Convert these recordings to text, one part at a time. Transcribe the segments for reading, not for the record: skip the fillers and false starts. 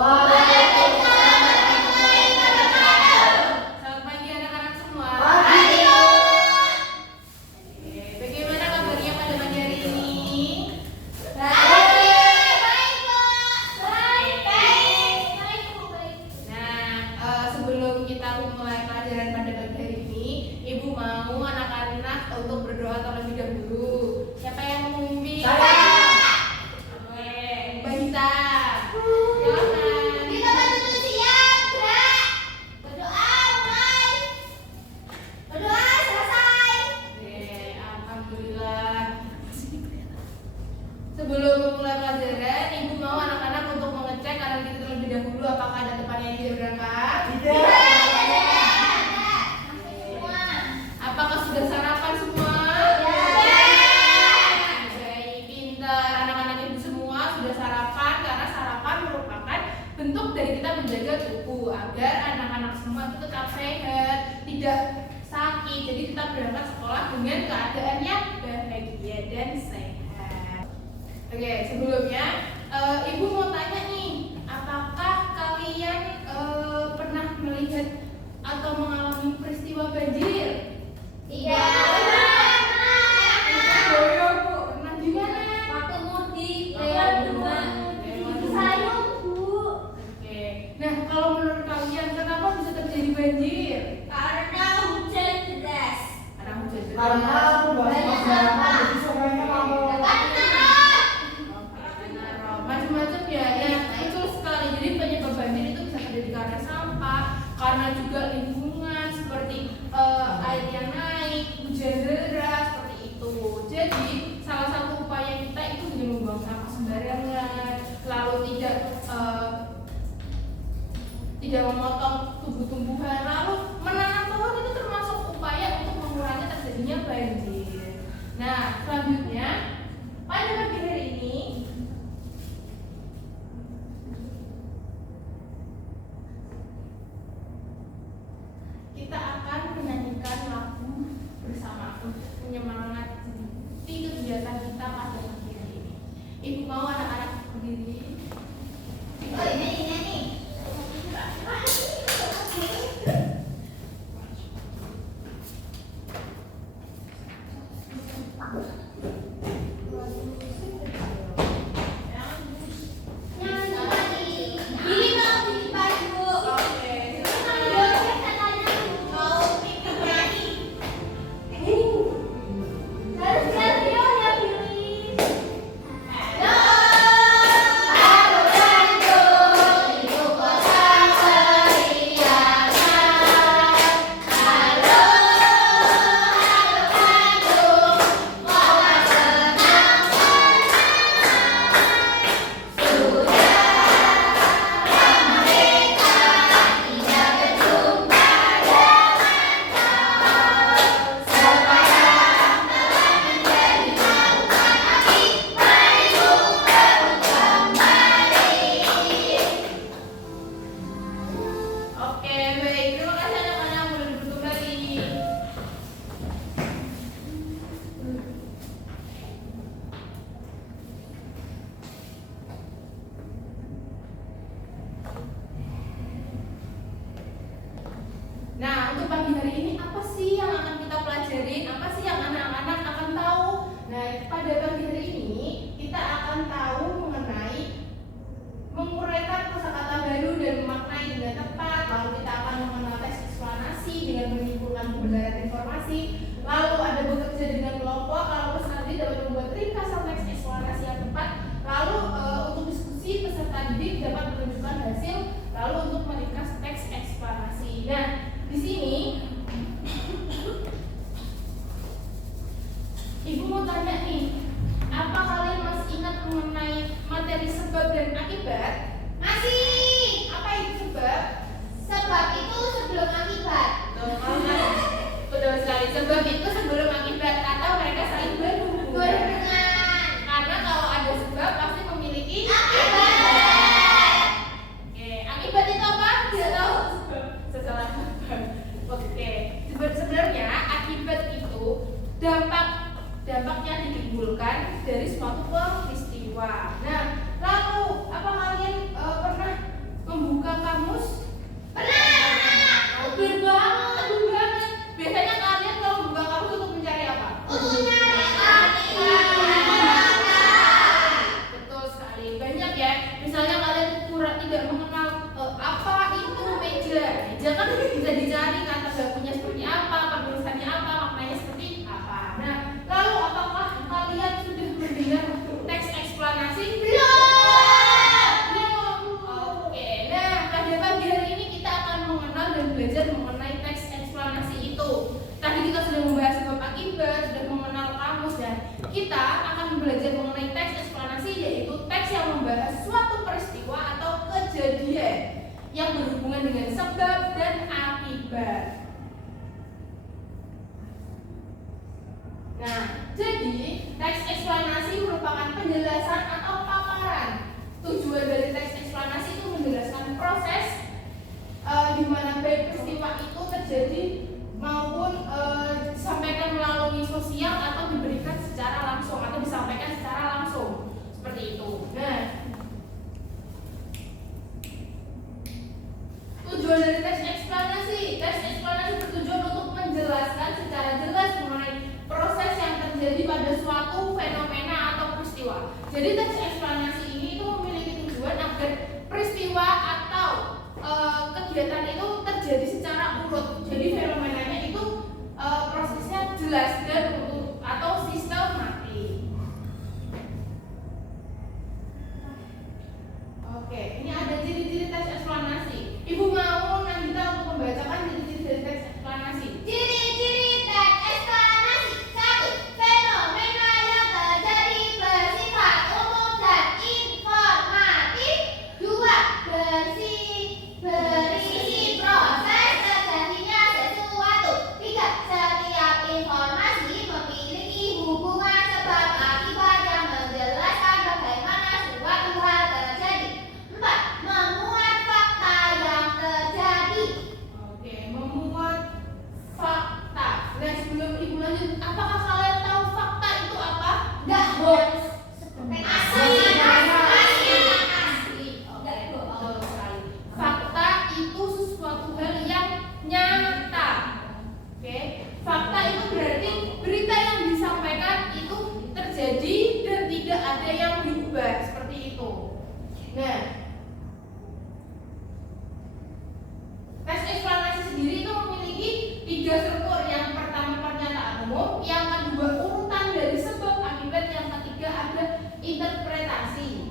Selamat pagi anak-anak semua. Pagi. Oke, bagaimana kabarnya pada pagi hari ini? Nah, sebelum kita memulai pelajaran pada pagi hari ini, Ibu mau anak-anak untuk berdoa terlebih dahulu. Siapa yang mau memimpin? Saya. Oke, Mbak Gita. Silakan. Oke, alhamdulillah. Sebelum memulai pelajaran, Ibu mau anak-anak untuk mengecek kanan kiri terlebih dahulu apakah ada tempat yang tidak berangkat? Apakah sudah sarapan semua? Baik, pintar. Anak-anak Ibu semua sudah sarapan karena sarapan merupakan bentuk dari kita menjaga tubuh agar anak-anak semua itu tetap sehat, tidak sakit. Jadi tetap berangkat sekolah dengan keadaan yang bahagia dan sehat. Oke, sebelumnya Ibu mau tanya nih, apakah kalian pernah melihat atau mengalami peristiwa banjir? Pernah di mana? Oke. Nah, kalau menurut kalian kenapa bisa terjadi banjir? Karena hujan deras. Karena masyarakat jadi sungainya mau. Macam-macam ya, betul sekali. Jadi penyebab banjir itu bisa terjadi karena sampah, karena juga lingkungan seperti air yang naik, hujan deras seperti itu. Jadi salah satu upaya kita itu dengan membuang sampah sembarangan, lalu tidak memotong tumbuh-tumbuhan, lalu menanam pohon itu termasuk upaya untuk mengurangi terjadinya banjir. Nah, selanjutnya pada pagi hari ini kita akan menyanyikan lagu bersama untuk menyemangati kegiatan kita pada pagi hari ini. Ibu mau anak-anak berdiri. Oke, baik. Terima kasih anak-anak boleh duduk kembali. Nah, untuk pagi hari ini apa sih yang akan kita pelajarin? Apa sih yang anak-anak akan tahu? Nah, pada pagi hari ini kita akan tahu mengenai menguraikan kosakata baru dan memaknai dengan tepat. Lalu kita akan mengenal teks eksplanasi dengan menyimpulkan kebenaran informasi. Lalu ada bekerja dengan kelompok. Kalau peserta didik dapat membuat ringkasan teks eksplanasi yang tepat. Lalu untuk diskusi peserta didik dapat menunjukkan hasil. Lalu untuk meringkas teks eksplanasi. Nah, di sini Ibu mau tanya nih, apa kalian masih ingat mengenai materi sebab dan akibat? Apa itu sebab? Betul sekali, sebab itu sebelum akibat atau mereka saling berhubungan. Karena kalau ada sebab pasti memiliki akibat. Oke, akibat itu apa? Tidak tahu. Setelah sebab. Oke, sebenarnya akibat itu dampaknya ditimbulkan dari suatu peristiwa. Nah, lalu apa kalian pernah yang berhubungan dengan sebab dan akibat. Nah, jadi teks eksplanasi merupakan penjelasan atau paparan. Tujuan dari teks eksplanasi itu menjelaskan proses di mana baik peristiwa itu terjadi maupun disampaikan melalui sosial atau diberikan secara langsung atau disampaikan secara langsung seperti itu. Nah, tujuan dari teks eksplanasi bertujuan untuk menjelaskan secara jelas mengenai proses yang terjadi pada suatu fenomena atau peristiwa. Jadi teks eksplanasi ini itu memiliki tujuan agar peristiwa atau kegiatan itu terjadi secara urut. Jadi fenomenanya itu prosesnya jelas dan atau sistematis. Oke, ini ada ciri-ciri teks eksplanasi. Ibu mau Nandita untuk membacakan ciri-ciri dari teks eksplanasi. Ciri-ciri teks eksplanasi. 1. Fenomena yang terjadi bersifat umum dan informatif. 2. Berisi proses terjadinya sesuatu. 3. Setiap informasi memiliki hubungan sebab akibat yang menjelaskan bagaimana suatu hal terjadi. 4. Memuat fakta yang terjadi. Oke, memuat fakta. Nah, sebelum ibu lanjut, apakah kalian tahu fakta itu apa? Enggak, asli. Oke, betul sekali. Fakta itu sesuatu hal yang nyata. Oke, fakta itu berarti berita yang disampaikan itu terjadi dan tidak ada yang diubah seperti itu. Nah, teks eksplanasi sendiri itu memiliki 3 struktur. Yang pertama pernyataan umum, yang kedua urutan dari sebab akibat, yang ketiga ada interpretasi.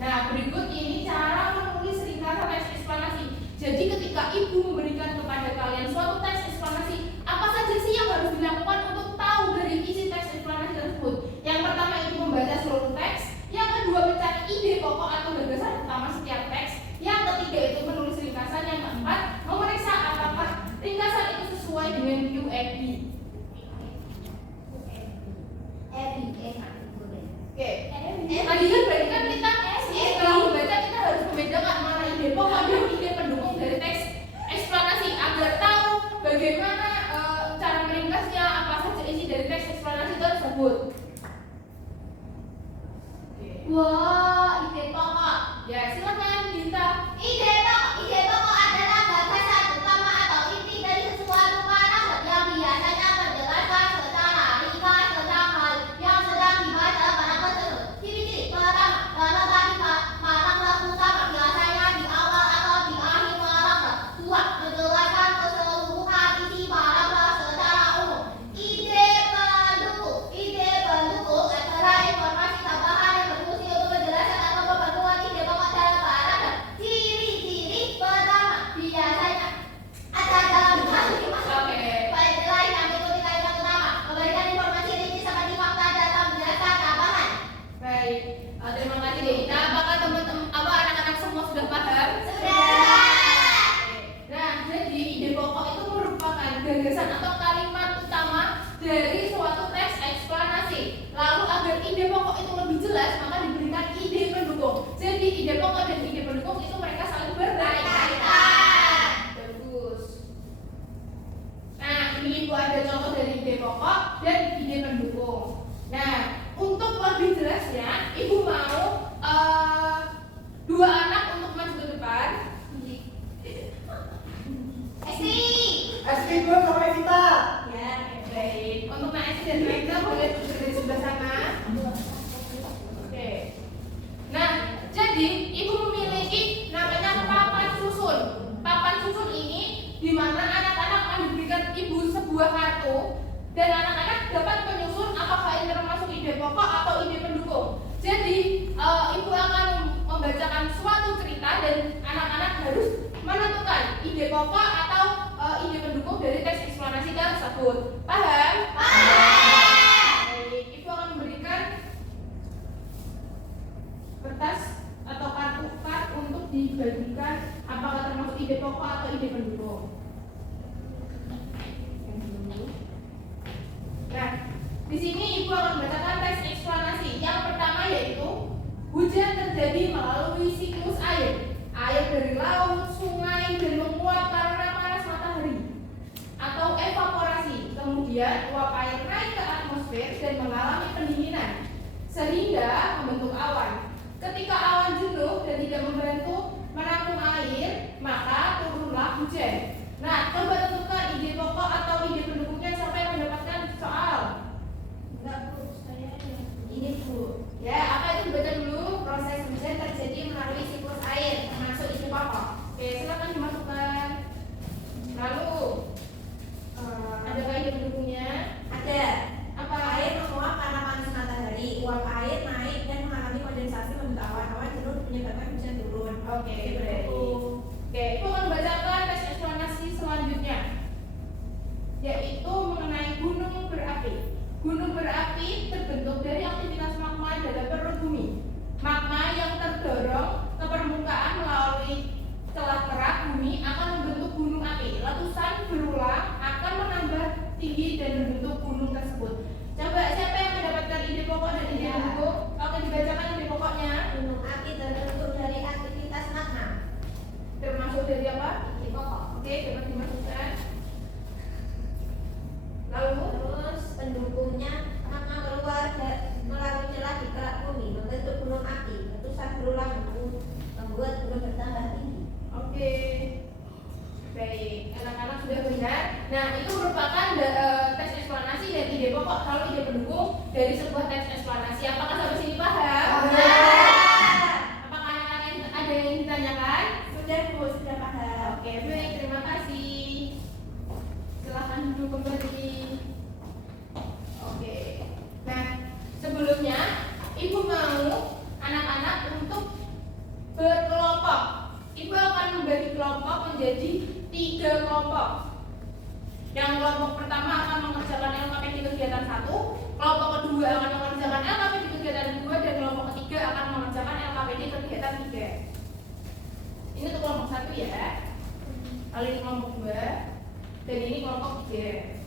Nah, berikut ini cara menulis ringkasan teks eksplanasi. Jadi ketika ibu memberikan kepada kalian suatu teks eksplanasi, apa saja sih yang harus dilakukan untuk tahu dari isi teks eksplanasi tersebut? Yang pertama ibu membaca seluruh teks, yang kedua mencari ide pokok atau gagasan utama setiap teks, yang ketiga itu menulis ringkasan, yang keempat memeriksa apakah ringkasan itu sesuai dengan UED. Oke. Tadi kan berarti kan kita setelah membaca kita harus membedakan mana ide pokok dan ide pendukung dari teks eksplanasi agar tahu bagaimana cara meringkasnya, apa saja isi dari teks eksplanasi tersebut. Wah, ide pokok. Ya, silakan Dinta. Ide pokok adalah gagasan utama atau inti dari sesuatu paragraf yang biasanya menjelaskan secara ringkas tentang hal yang sedang dibaca paragraf tersebut. Ciri-ciri pertama, dalam paragraf utama biasanya di awal atau di akhir paragraf. 2. Menjelaskan keseluruhan isi paragraf secara umum. Ide pendukung adalah informasi tambahan yang berfungsi untuk menjelaskan atau memperkuat ide pokok dalam paragraf. Ciri-ciri pertama, biasanya ada dalam kasus Oke. paling jelas yang mengikuti kalimat utama, memberikan informasi rinci seperti fakta dan menjelaskan tambahan. Baik. Terima kasih Dinta. Apakah teman-teman anak-anak semua sudah paham? Sudah. Nah, jadi ide pokok itu merupakan gagasan atau kalimat utama dari suatu teks eksplanasi. Lalu agar ide pokok itu lebih jelas, maka diberikan ide pendukung. Jadi ide pokok dan ide pendukung itu mereka saling berkaitan. Bagus. Nah, ini ibu ada contoh dari ide pokok dan ide pendukung. Nah, untuk lebih jelasnya, ibu mau 2 anak untuk maju ke depan. Asli gue sama Evita. Ya, baik. Untuk Nak Esti dan Rita boleh duduk di sebelah sana. Oke. Nah, jadi ibu memiliki namanya papan susun. Papan susun ini di mana anak-anak akan diberikan ibu sebuah kartu dan anak-anak dapat menyusun apakah ini termasuk ide pokok atau ide pendukung. Jadi ibu akan membacakan suatu cerita dan anak-anak harus menentukan ide pokok atau ide pendukung dari teks eksplanasi tersebut. Paham? Paham. Baik, ibu akan memberikan kertas dibagikan apakah termasuk ide pokok atau ide pendukung. Nah, di sini Ibu akan membacakan teks eksplanasi. Yang pertama yaitu hujan terjadi melalui siklus air. Air dari laut, sungai, dan menguap karena panas matahari atau evaporasi. Kemudian uap air naik ke atmosfer dan mengalami pendinginan sehingga membentuk awan. Ketika awan jenuh dan tidak membantu menampung air, maka turunlah hujan. Nah, coba tentukan ide pokok atau ide pendukungnya. Siapa yang mendapatkan soal? Enggak Bu, saya Ini Bu. Ya, apa itu baca dulu. Proses hujan terjadi melalui siklus air, termasuk ide pokok. Oke, silakan dimasukkan. Lalu, adakah ide pendukungnya? Ada. Apa? Air menguap karena panas matahari. Uap air naik dan mengalami kondensasi membentuk awan-awan jenuh menyebabkan hujan turun. Oke, Itu. baik. Oke, Ibu akan membacakan teks eksplanasi selanjutnya, yaitu mengenai gunung berapi. Gunung berapi terbentuk dari aktivitas magma dalam perut bumi. Magma yang terdorong ke permukaan melalui celah kerak bumi akan membentuk gunung api. Letusan berulang akan menambah tinggi dan membentuk gunung tersebut. Coba siapa yang mendapatkan ide pokok dan ide pendukung? Oke, dibacakan ide pokoknya. Gunung api terbentuk dari aktivitas magma. Termasuk dari apa? Ide pokok. Oke, dapat dimasukkan. Lalu, Terus pendukungnya magma keluar melalui celah di kerak bumi membentuk gunung api. Letusan berulang membuat gunung bertambah tinggi. oke, baik, anak-anak sudah benar. Nah, itu merupakan teks eksplanasi dan ide pokok. Kalau ide pendukung dari sebuah teks eksplanasi, apakah sampai sini paham? Apakah anak-anak ada yang ditanyakan? Sudah Bu, sudah paham. Oke, baik, terima kasih. Silahkan duduk kembali. Oke, nah sebelumnya Ibu mau anak-anak untuk berkelompok. Ibu akan membagi kelompok menjadi 3 kelompok. Yang kelompok pertama akan mengerjakan LKP di kegiatan 1, kelompok kedua akan mengerjakan LKP di kegiatan 2, dan kelompok ketiga akan mengerjakan LKP di kegiatan 3. Ini untuk kelompok 1 ya. Lalu ini kelompok 2, dan ini kelompok 3.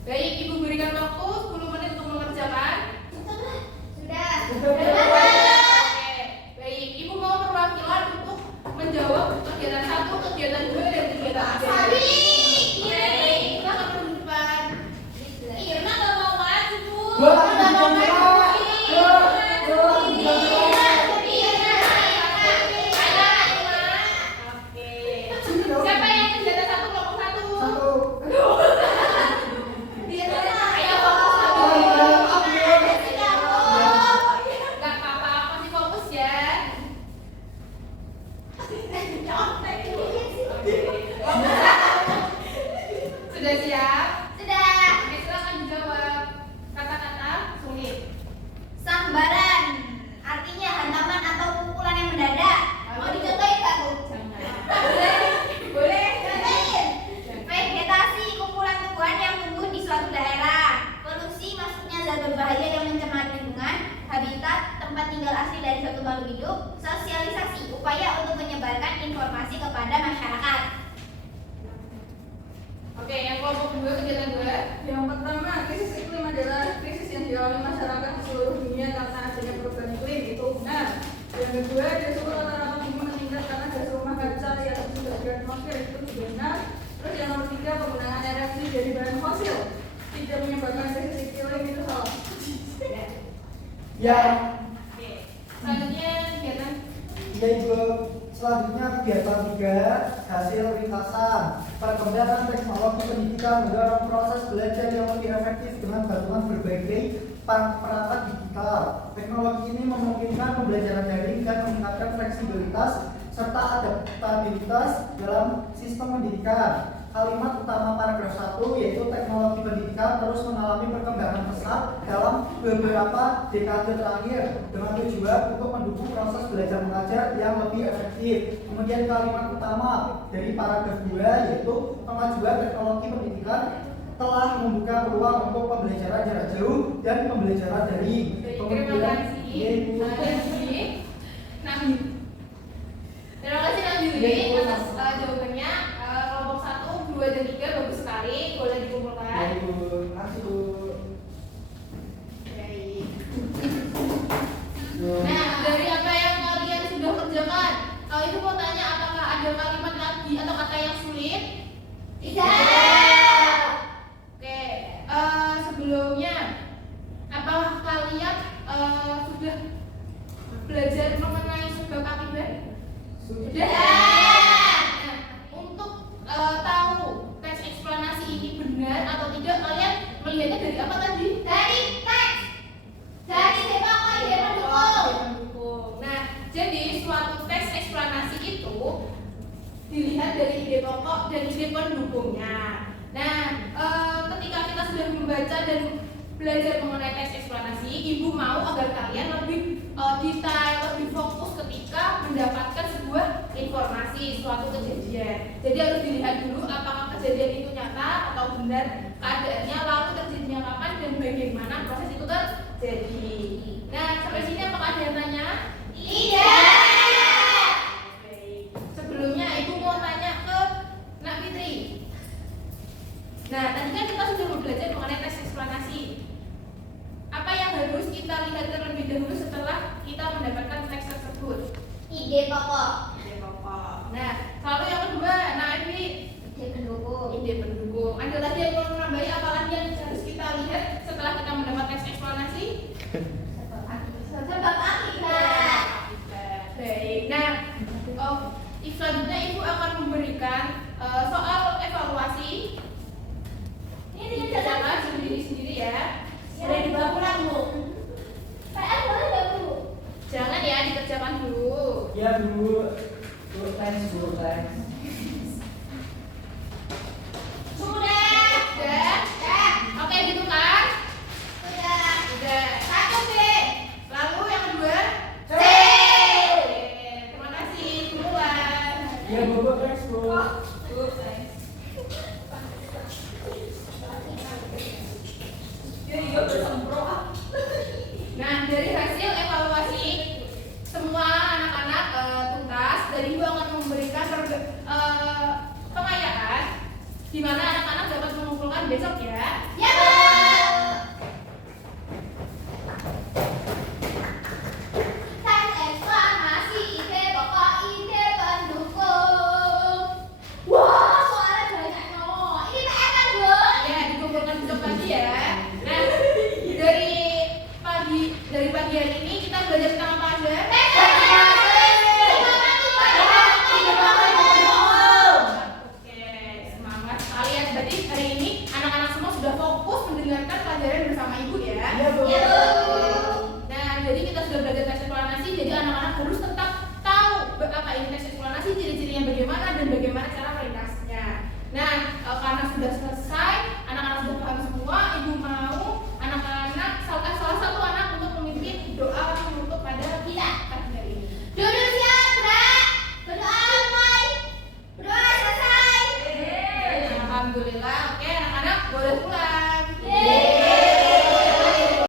Baik, Ibu berikan waktu 10 menit untuk mengerjakan. sudah. Oke, baik. Ibu mau perwakilan untuk menjawab kegiatan 1, kegiatan 2, dan kegiatan 3. Sari, Baik, kita akan ke depan. Irma nggak mau maju Bu. Wah, Nggak mau bukan maju. Oke. Siapa yang kegiatan 1 kelompok 1? Satu. Ayo fokus lagi. Gak apa-apa, masih fokus ya. Sudah siap? Sudah. Oke, silakan dijawab. Kata-kata sulit. Sambaran artinya hantaman atau pukulan yang mendadak. Mau dicontohin nggak Bu? Boleh. Contohin. Vegetasi kumpulan tumbuhan yang tumbuh di suatu daerah. Polusi maksudnya zat berbahaya yang mencemari lingkungan. Habitat tempat tinggal asli dari suatu makhluk hidup. Sosialisasi upaya untuk menyebarkan informasi kepada masyarakat. Oke, yang kelompok 2 kegiatan 2. Yang pertama, krisis iklim adalah krisis yang dialami masyarakat di seluruh dunia karena adanya perubahan iklim, itu benar. Yang kedua, risiko rata-rata bumi meningkat karena gas rumah kaca yang tersebar di atmosfer, itu juga benar. Terus yang nomor 3, penggunaan energi dari bahan fosil tidak menyebabkan krisis iklim, itu salah. Ya, Oke. Selanjutnya kegiatan ya Ibu. Selanjutnya kegiatan 3, hasil lintasan. Perkembangan teknologi pendidikan mendorong proses belajar yang lebih efektif dengan bantuan berbagai perangkat digital. Teknologi ini memungkinkan pembelajaran daring dan meningkatkan fleksibilitas serta adaptabilitas dalam sistem pendidikan. Kalimat utama paragraf 1 yaitu teknologi pendidikan terus mengalami perkembangan pesat dalam beberapa dekade terakhir dengan tujuan untuk mendukung proses belajar mengajar yang lebih efektif. Kemudian kalimat utama dari paragraf 2 yaitu kemajuan teknologi pendidikan telah membuka peluang untuk pembelajaran jarak jauh dan pembelajaran daring. Terima kasih. Iya, Ibu. Nabi. Nabi. Terima kasih Nabi Iya, Ibu. atas jawabannya. Kelompok 1, 2, dan 3 bagus sekali. Boleh dikumpulkan. Ya, Ibu. Masuk. Baik. Yuk. Nah, dari apa yang kalian sudah kerjakan, Ibu mau tanya apakah ada kalimat lagi atau kata yang sulit? Tidak. Oke, sebelumnya apakah kalian sudah belajar mengenai sebab akibat? Sudah. Nah, untuk tahu teks eksplanasi ini benar atau tidak, kalian melihatnya dari apa tadi? Dari teks. Dari depok ide pendukung. Pendukung. Nah, jadi suatu teks eksplanasi itu dilihat dari ide pokok dan ide pendukungnya. Nah, ketika kita sudah membaca dan belajar mengenai teks eksplanasi, Ibu mau agar kalian lebih detail, lebih fokus ketika mendapatkan sebuah informasi, suatu kejadian. Jadi harus dilihat dulu apakah kejadian itu nyata atau benar keadaannya, lalu terjadinya kapan dan bagaimana proses itu terjadi. Nah, sampai sini apakah ada yang tanya? Tidak. Baik. Sebelumnya Ibu mau tanya ke Nak Fitri. Nah, tadi kan kita sudah belajar mengenai teks eksplanasi. Apa yang harus kita lihat terlebih dahulu setelah kita mendapatkan teks tersebut? Ide pokok. Ide pokok. Nah, lalu yang kedua, Nak Evi, Ide pendukung. ide pendukung. Ada lagi yang mau menambahi apa lagi yang harus kita lihat setelah kita mendapat teks eksplanasi? Sebab akibat. Baik. Nah, selanjutnya Ibu akan memberikan soal evaluasi. Ini dikerjakan sendiri-sendiri ya. Boleh dibawa pulang, Bu. PR boleh nggak, Bu? Jangan ya, dikerjakan dulu. Ya, Bu. Thanks, Bu. Thanks. Sudah. Sudah? Oke, gitu kan? Sudah. Sudah. 1 B. Lalu yang kedua? C. Oke, terima kasih. Duluan. Ya, Bu. Thanks, Bu. Nah, dari hasil evaluasi semua anak-anak tuntas, dan Ibu akan memberikan pengayaan di mana anak-anak dapat mengumpulkan besok ya. Ya, Bu. Teks eksplanasi ide pokok ide pendukung. Wah, soalnya banyak no. Ini PR kan, Bu? Ya, dikumpulkan besok lagi ya. Nah, dari pagi hari ini kita belajar tentang apa aja? Teks eksplanasi. Oke, semangat kalian. Berarti hari ini anak-anak semua sudah fokus mendengarkan pelajaran bersama Ibu ya. Ya, Bu. Ya, Bu. Nah, jadi kita sudah belajar teks eksplanasi, jadi anak-anak harus tetap